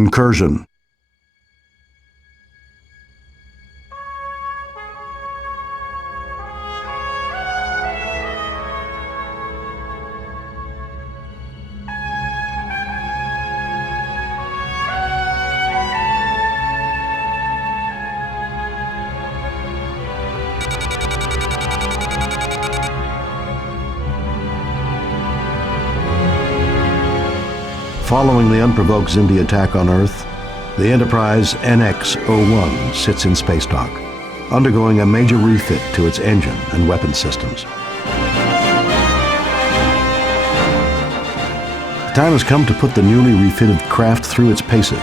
Incursion. Following the unprovoked Xindi attack on Earth, the Enterprise NX-01 sits in space dock, undergoing a major refit to its engine and weapon systems. The time has come to put the newly refitted craft through its paces.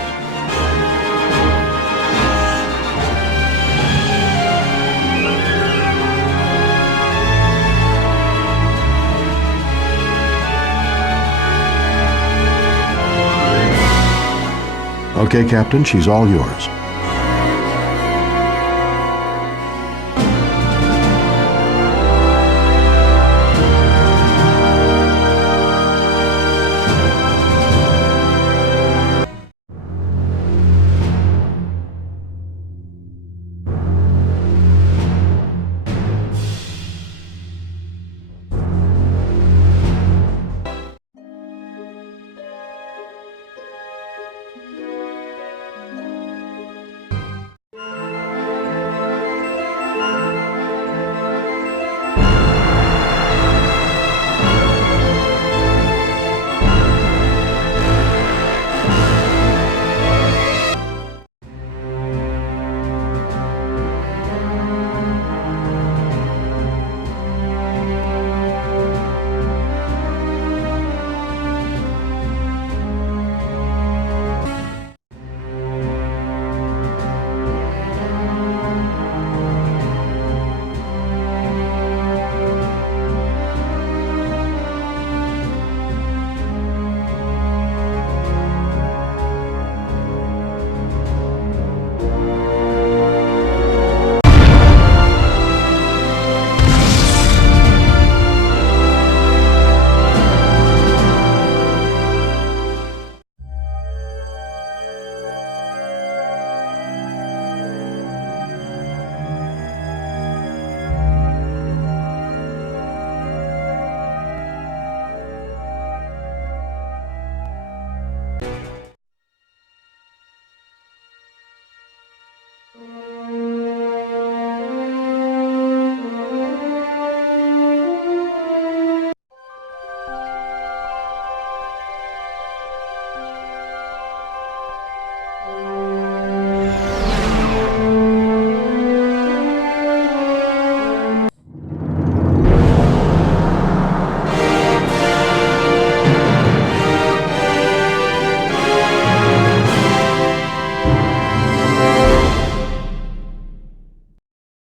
Okay, Captain, she's all yours.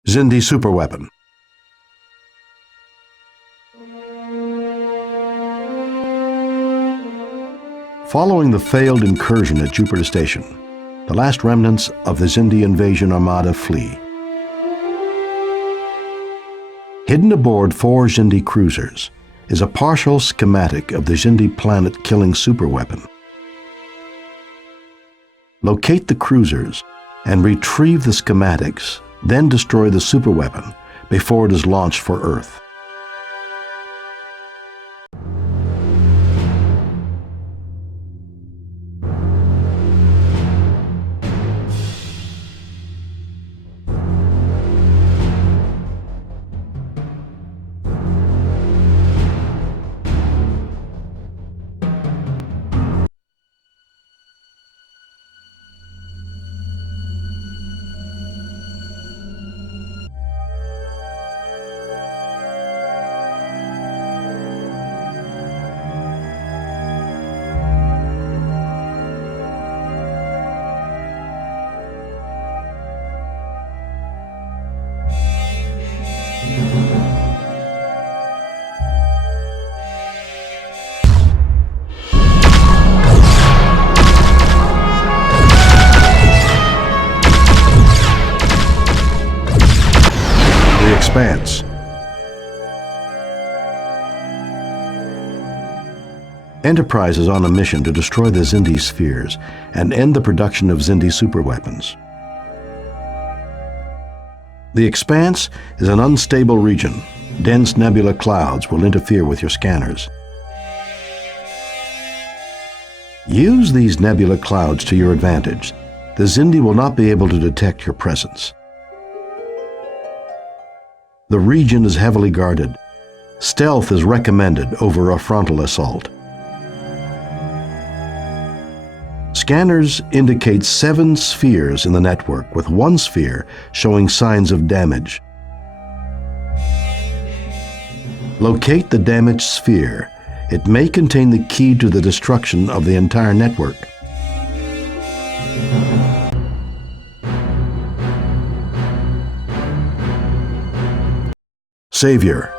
Xindi superweapon. Following the failed incursion at Jupiter Station, the last remnants of the Xindi invasion armada flee. Hidden aboard 4 Xindi cruisers is a partial schematic of the Xindi planet-killing superweapon. Locate the cruisers and retrieve the schematics, then destroy the superweapon before it is launched for Earth. Enterprise is on a mission to destroy the Xindi spheres and end the production of Xindi superweapons. The Expanse is an unstable region. Dense nebula clouds will interfere with your scanners. Use these nebula clouds to your advantage. The Xindi will not be able to detect your presence. The region is heavily guarded. Stealth is recommended over a frontal assault. Scanners indicate 7 spheres in the network, with 1 sphere showing signs of damage. Locate the damaged sphere. It may contain the key to the destruction of the entire network. Savior.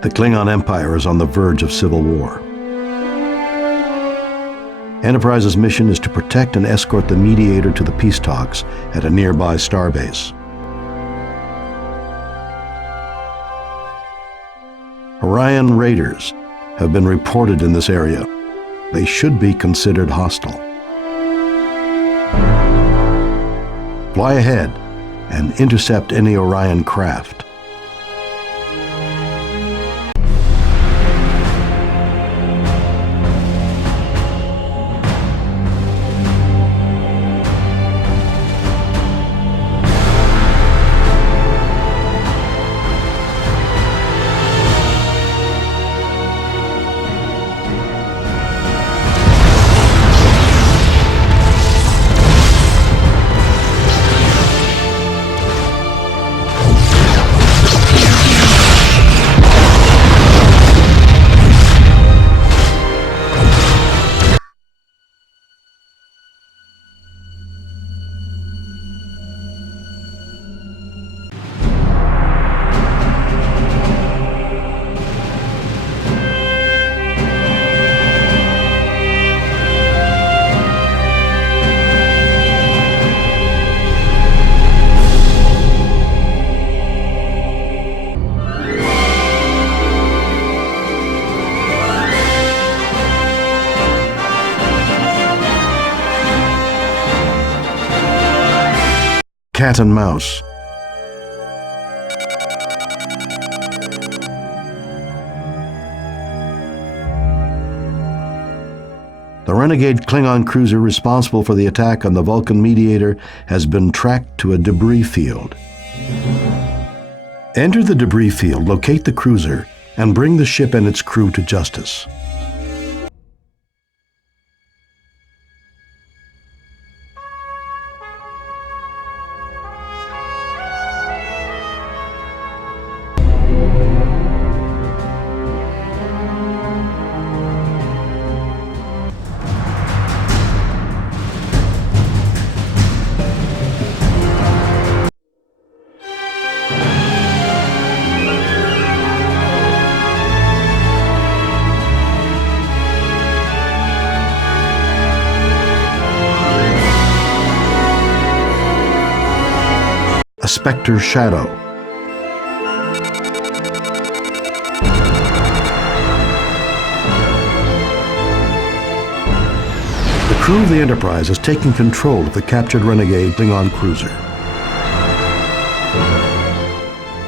The Klingon Empire is on the verge of civil war. Enterprise's mission is to protect and escort the mediator to the peace talks at a nearby starbase. Orion raiders have been reported in this area. They should be considered hostile. Fly ahead and intercept any Orion craft. Cat and mouse. The renegade Klingon cruiser responsible for the attack on the Vulcan mediator has been tracked to a debris field. Enter the debris field, locate the cruiser, and bring the ship and its crew to justice. A Spectre shadow. The crew of the Enterprise has taken control of the captured renegade Klingon cruiser.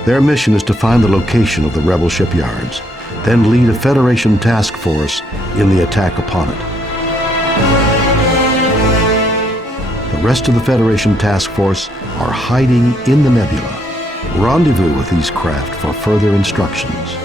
Their mission is to find the location of the rebel shipyards, then lead a Federation task force in the attack upon it. The rest of the Federation task force are hiding in the nebula. Rendezvous with these craft for further instructions.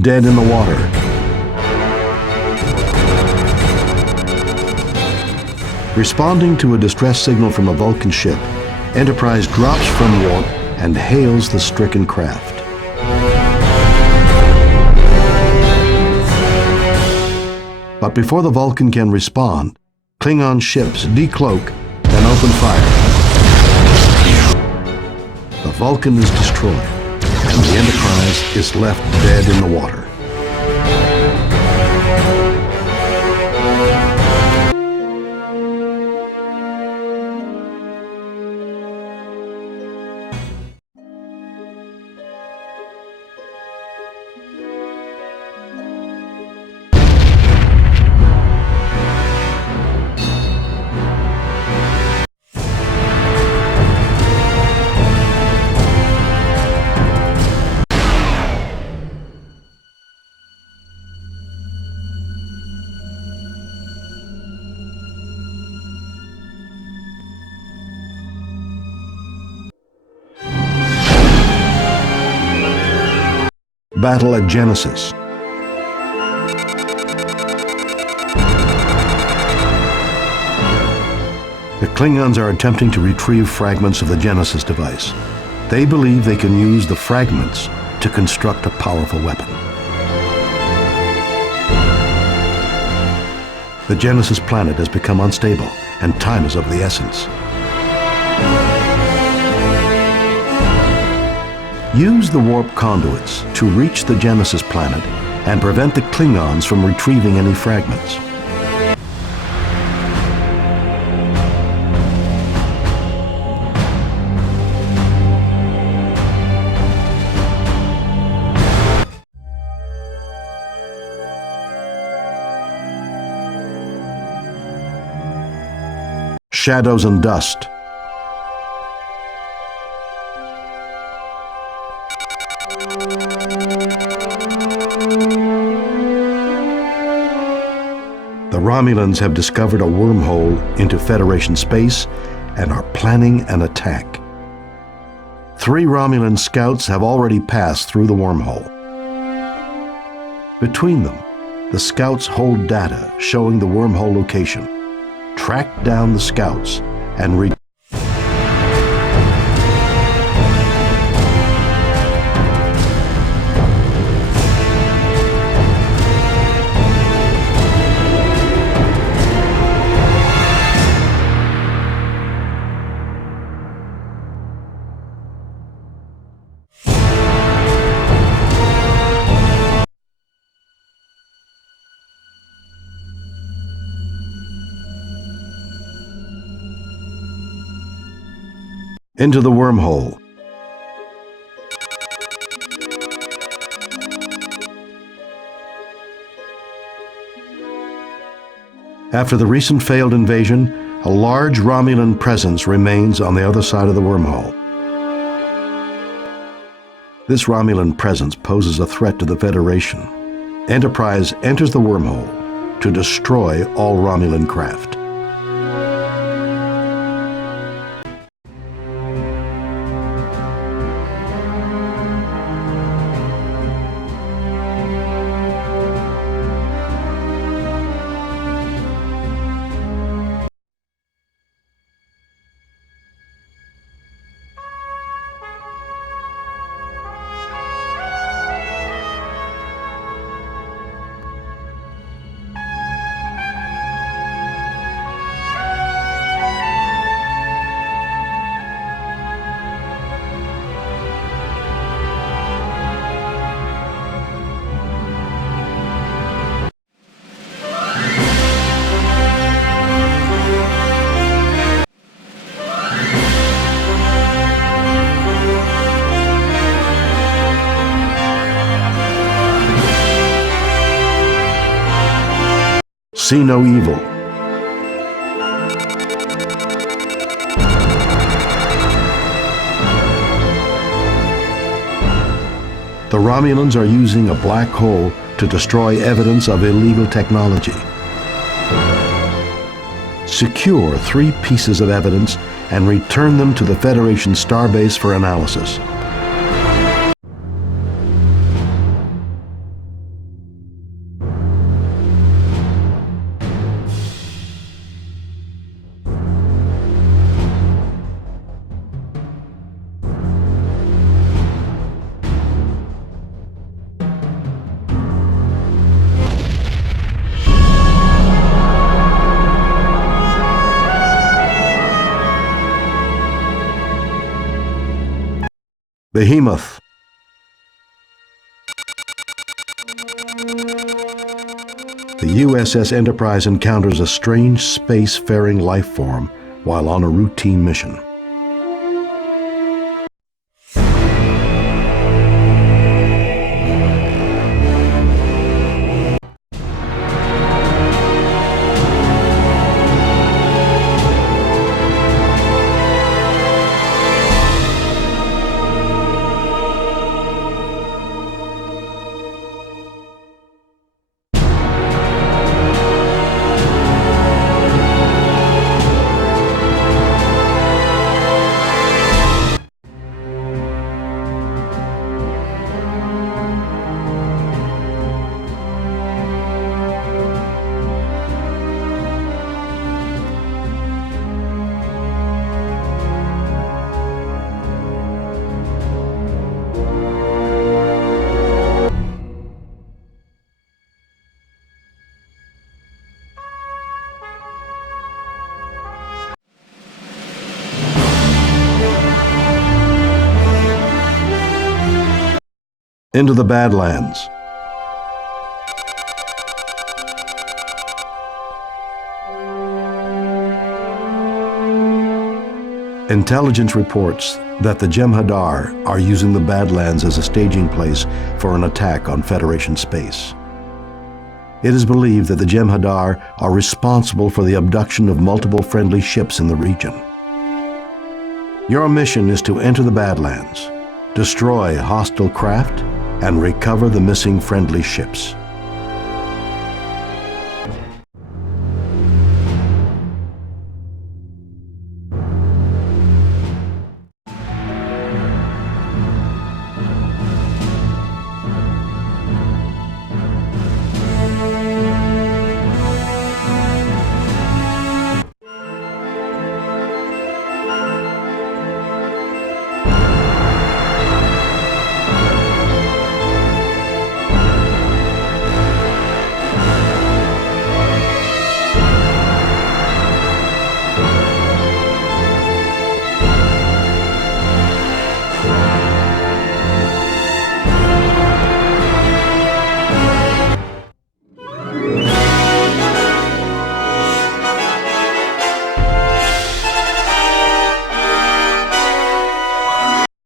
dead in the water. Responding to a distress signal from a Vulcan ship, Enterprise drops from warp and hails the stricken craft. But before the Vulcan can respond, Klingon ships decloak and open fire. The Vulcan is destroyed, and the Enterprise is left dead in the water. Battle at Genesis. The Klingons are attempting to retrieve fragments of the Genesis device. They believe they can use the fragments to construct a powerful weapon. The Genesis planet has become unstable, and time is of the essence. Use the warp conduits to reach the Genesis planet and prevent the Klingons from retrieving any fragments. Shadows and dust. The Romulans have discovered a wormhole into Federation space and are planning an attack. 3 Romulan scouts have already passed through the wormhole. Between them, the scouts hold data showing the wormhole location. Track down the scouts and into the wormhole. After the recent failed invasion, a large Romulan presence remains on the other side of the wormhole. This Romulan presence poses a threat to the Federation. Enterprise enters the wormhole to destroy all Romulan craft. See no evil. The Romulans are using a black hole to destroy evidence of illegal technology. Secure 3 pieces of evidence and return them to the Federation starbase for analysis. Behemoth. The USS Enterprise encounters a strange space-faring life form while on a routine mission. Into the Badlands. Intelligence reports that the Jem'Hadar are using the Badlands as a staging place for an attack on Federation space. It is believed that the Jem'Hadar are responsible for the abduction of multiple friendly ships in the region. Your mission is to enter the Badlands, destroy hostile craft, and recover the missing friendly ships.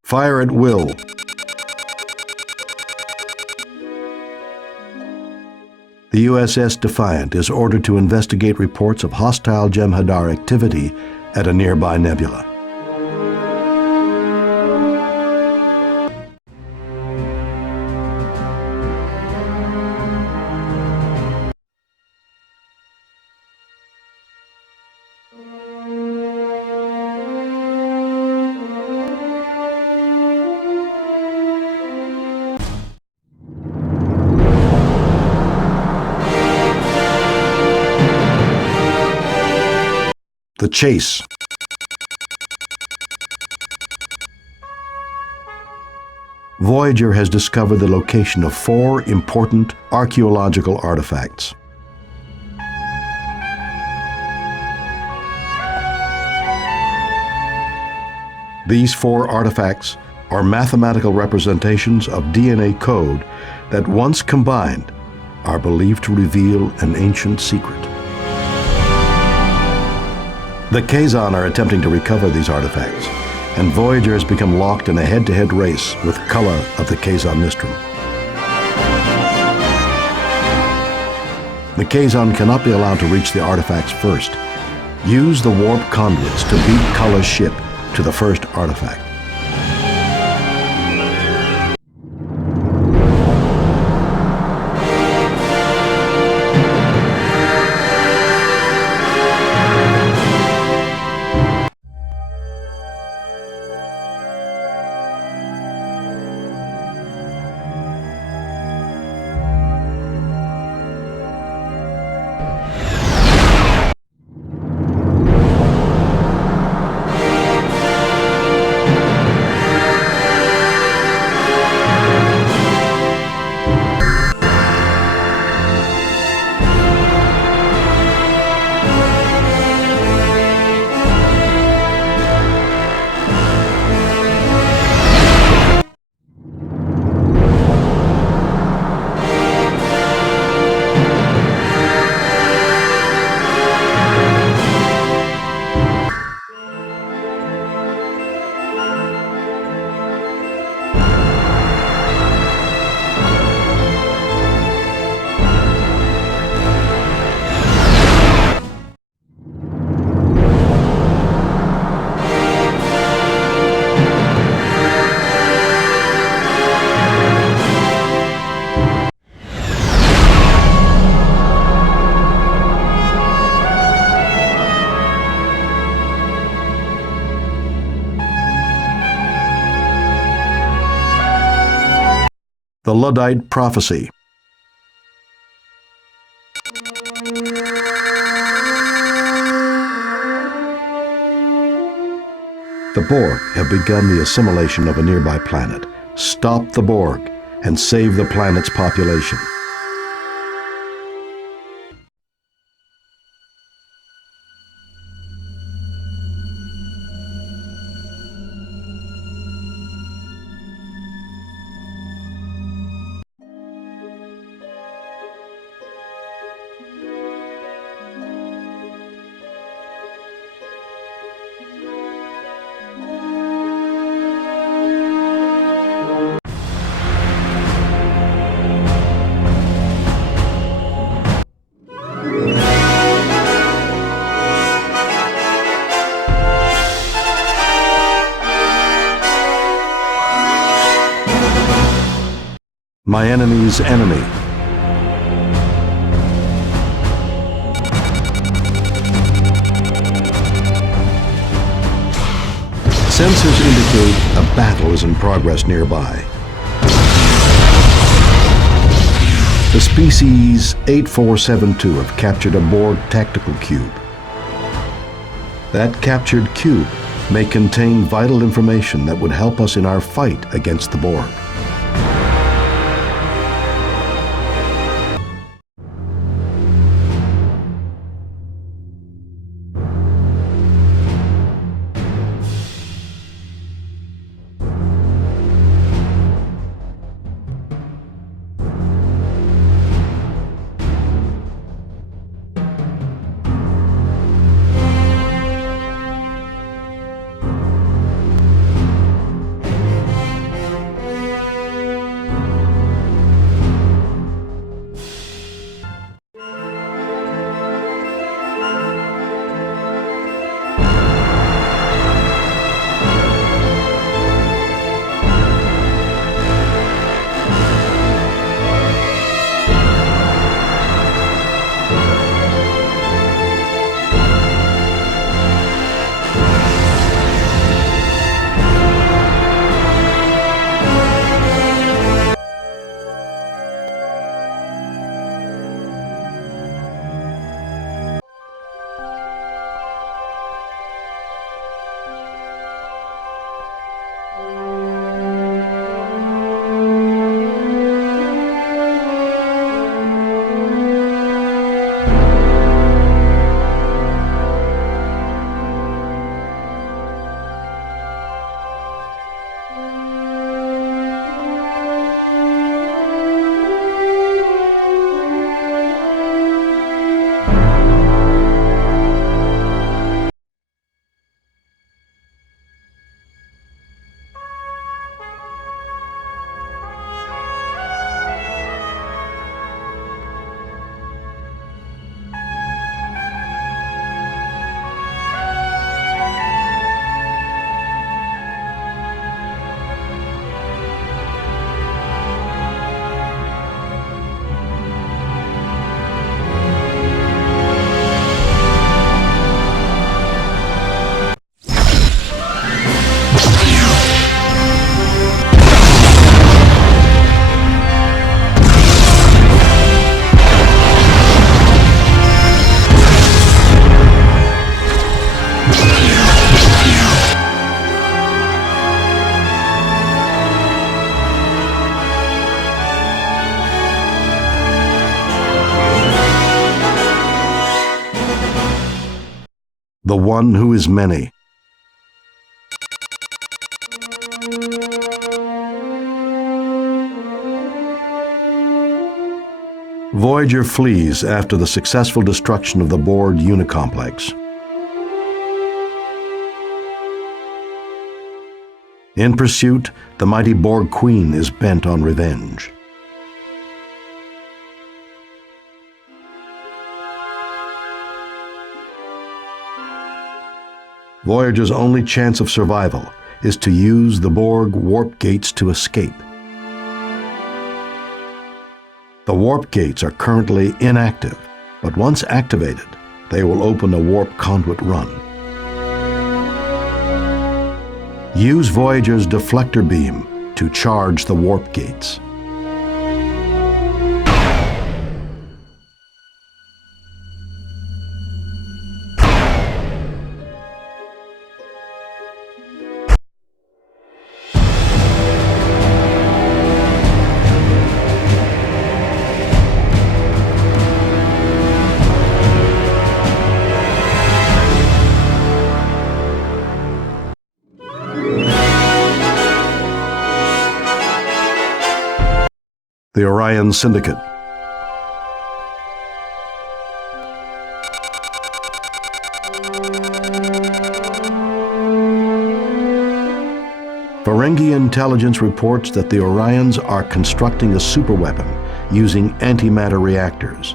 Fire at will. The USS Defiant is ordered to investigate reports of hostile Jem'Hadar activity at a nearby nebula. The chase. Voyager has discovered the location of 4 important archaeological artifacts. These 4 artifacts are mathematical representations of DNA code that, once combined, are believed to reveal an ancient secret. The Kazon are attempting to recover these artifacts, and Voyager has become locked in a head-to-head race with Cullen of the Kazon Nostrum. The Kazon cannot be allowed to reach the artifacts first. Use the warp conduits to beat Cullen's ship to the first artifact. The Luddite Prophecy. The Borg have begun the assimilation of a nearby planet. Stop the Borg and save the planet's population. My enemy's enemy. Sensors indicate a battle is in progress nearby. The species 8472 have captured a Borg tactical cube. That captured cube may contain vital information that would help us in our fight against the Borg. The one who is many. Voyager flees after the successful destruction of the Borg unicomplex. In pursuit, the mighty Borg Queen is bent on revenge. Voyager's only chance of survival is to use the Borg warp gates to escape. The warp gates are currently inactive, but once activated, they will open a warp conduit run. Use Voyager's deflector beam to charge the warp gates. The Orion Syndicate. Ferengi intelligence reports that the Orions are constructing a superweapon using antimatter reactors.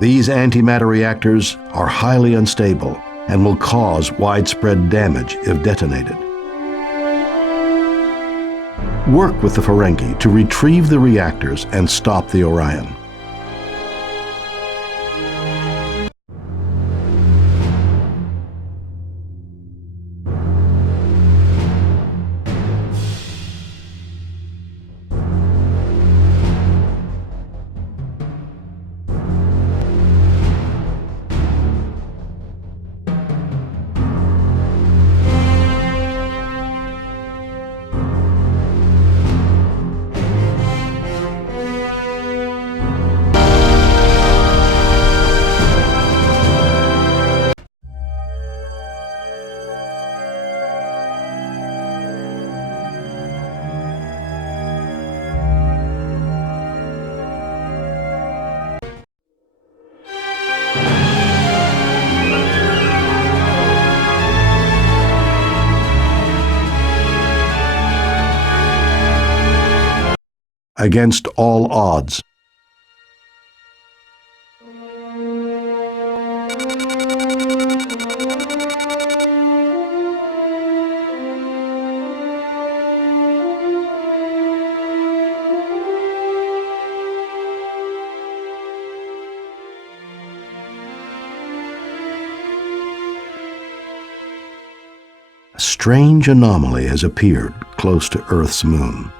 These antimatter reactors are highly unstable and will cause widespread damage if detonated. Work with the Ferengi to retrieve the reactors and stop the Orion. Against all odds. A strange anomaly has appeared close to Earth's moon.